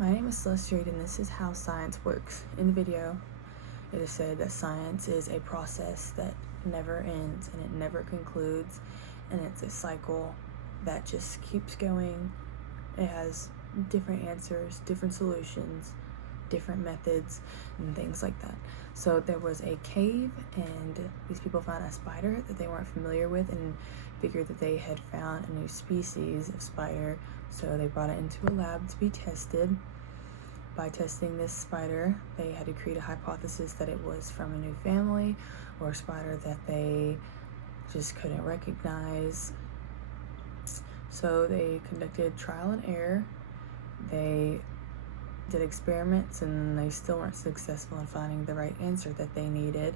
My name is Celeste Reed, and this is how science works. In the video, it is said that science is a process that never ends and it never concludes, and it's a cycle that just keeps going. It has different answers, different solutions, different methods, and things like that. So there was a cave, and these people found a spider that they weren't familiar with and figured that they had found a new species of spider. So they brought it into a lab to be tested. By testing this spider, they had to create a hypothesis that it was from a new family or a spider that they just couldn't recognize. So they conducted trial and error. They did experiments, and they still weren't successful in finding the right answer that they needed.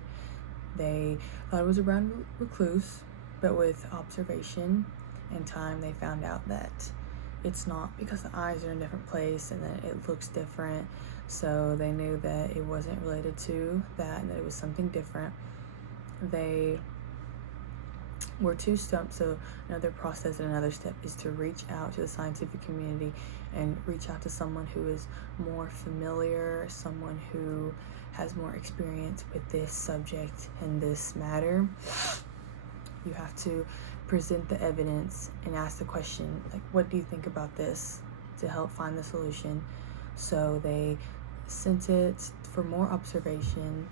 They thought it was a brown recluse, but with observation and time, they found out that it's not, because the eyes are in a different place and that it looks different. So they knew that it wasn't related to that and that it was something different. They were too stumped. So another process and another step is to reach out to the scientific community and reach out to someone who is more familiar, someone who has more experience with this subject and this matter. You have to present the evidence and ask the question, like, what do you think about this, to help find the solution. So they sent it for more observation,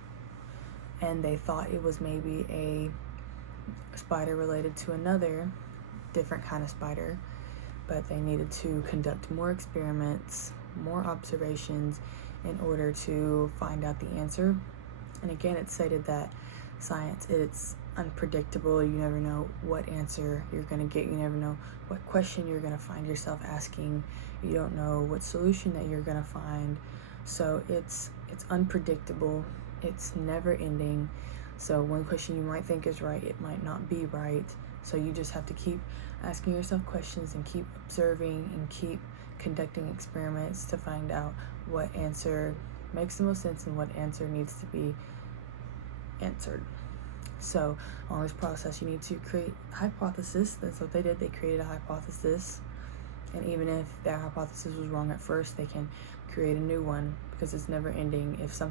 and they thought it was maybe a spider related to another different kind of spider, but they needed to conduct more experiments, more observations in order to find out the answer. And again, it's stated that science, it's unpredictable. You never know what answer you're going to get. You never know what question you're going to find yourself asking. You don't know what solution that you're going to find. So it's unpredictable. It's never ending. So one question you might think is right, it might not be right. So you just have to keep asking yourself questions and keep observing and keep conducting experiments to find out what answer makes the most sense and what answer needs to be answered. So on this process, you need to create a hypothesis. That's what they did. They created a hypothesis. And even if their hypothesis was wrong at first, they can create a new one, because it's never ending. If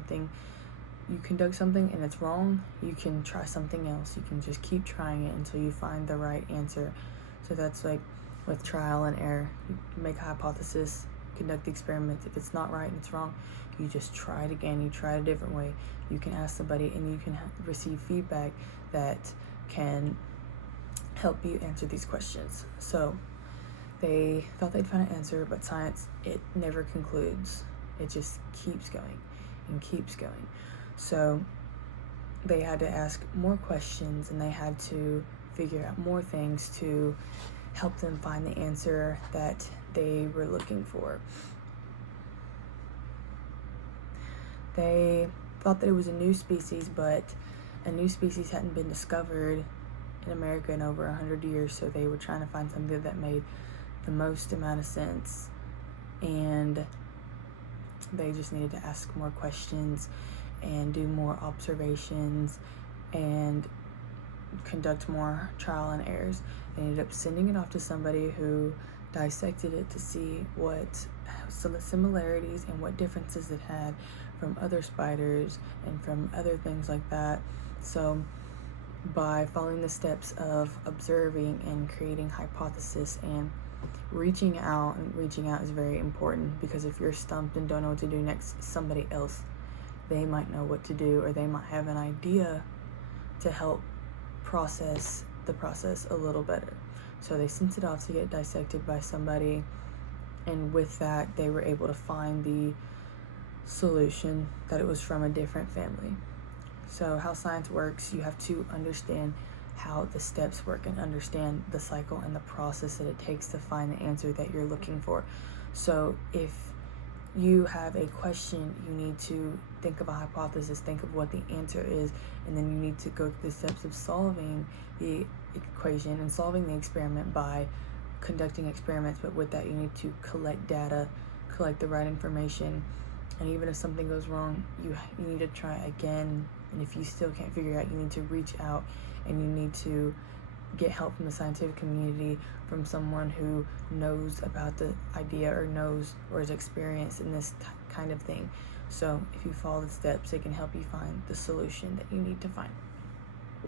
you conduct something and it's wrong, you can try something else. You can just keep trying it until you find the right answer. So that's like with trial and error. You make a hypothesis, conduct the experiment. If it's not right and it's wrong, you just try it again. You try it a different way. You can ask somebody, and you can receive feedback that can help you answer these questions. So they thought they'd find an answer, but science, it never concludes. It just keeps going and keeps going. So they had to ask more questions, and they had to figure out more things to help them find the answer that they were looking for. They thought that it was a new species, but a new species hadn't been discovered in America in over 100 years, so they were trying to find something that made the most amount of sense, and they just needed to ask more questions and do more observations and conduct more trial and errors. They ended up sending it off to somebody who dissected it to see what similarities and what differences it had from other spiders and from other things like that. So by following the steps of observing and creating hypothesis and reaching out is very important, because if you're stumped and don't know what to do next, somebody else, they might know what to do, or they might have an idea to help process the process a little better. So they sent it off to get dissected by somebody, and with that, they were able to find the solution that it was from a different family. So how science works, you have to understand how the steps work and understand the cycle and the process that it takes to find the answer that you're looking for. So if you have a question, you need to think of a hypothesis, think of what the answer is, and then you need to go through the steps of solving the equation and solving the experiment by conducting experiments. But with that, you need to collect data, collect the right information, and even if something goes wrong, you need to try again. And if you still can't figure it out, you need to reach out, and you need to get help from the scientific community, from someone who knows about the idea or knows or is experienced in this kind of thing. So if you follow the steps, it can help you find the solution that you need to find.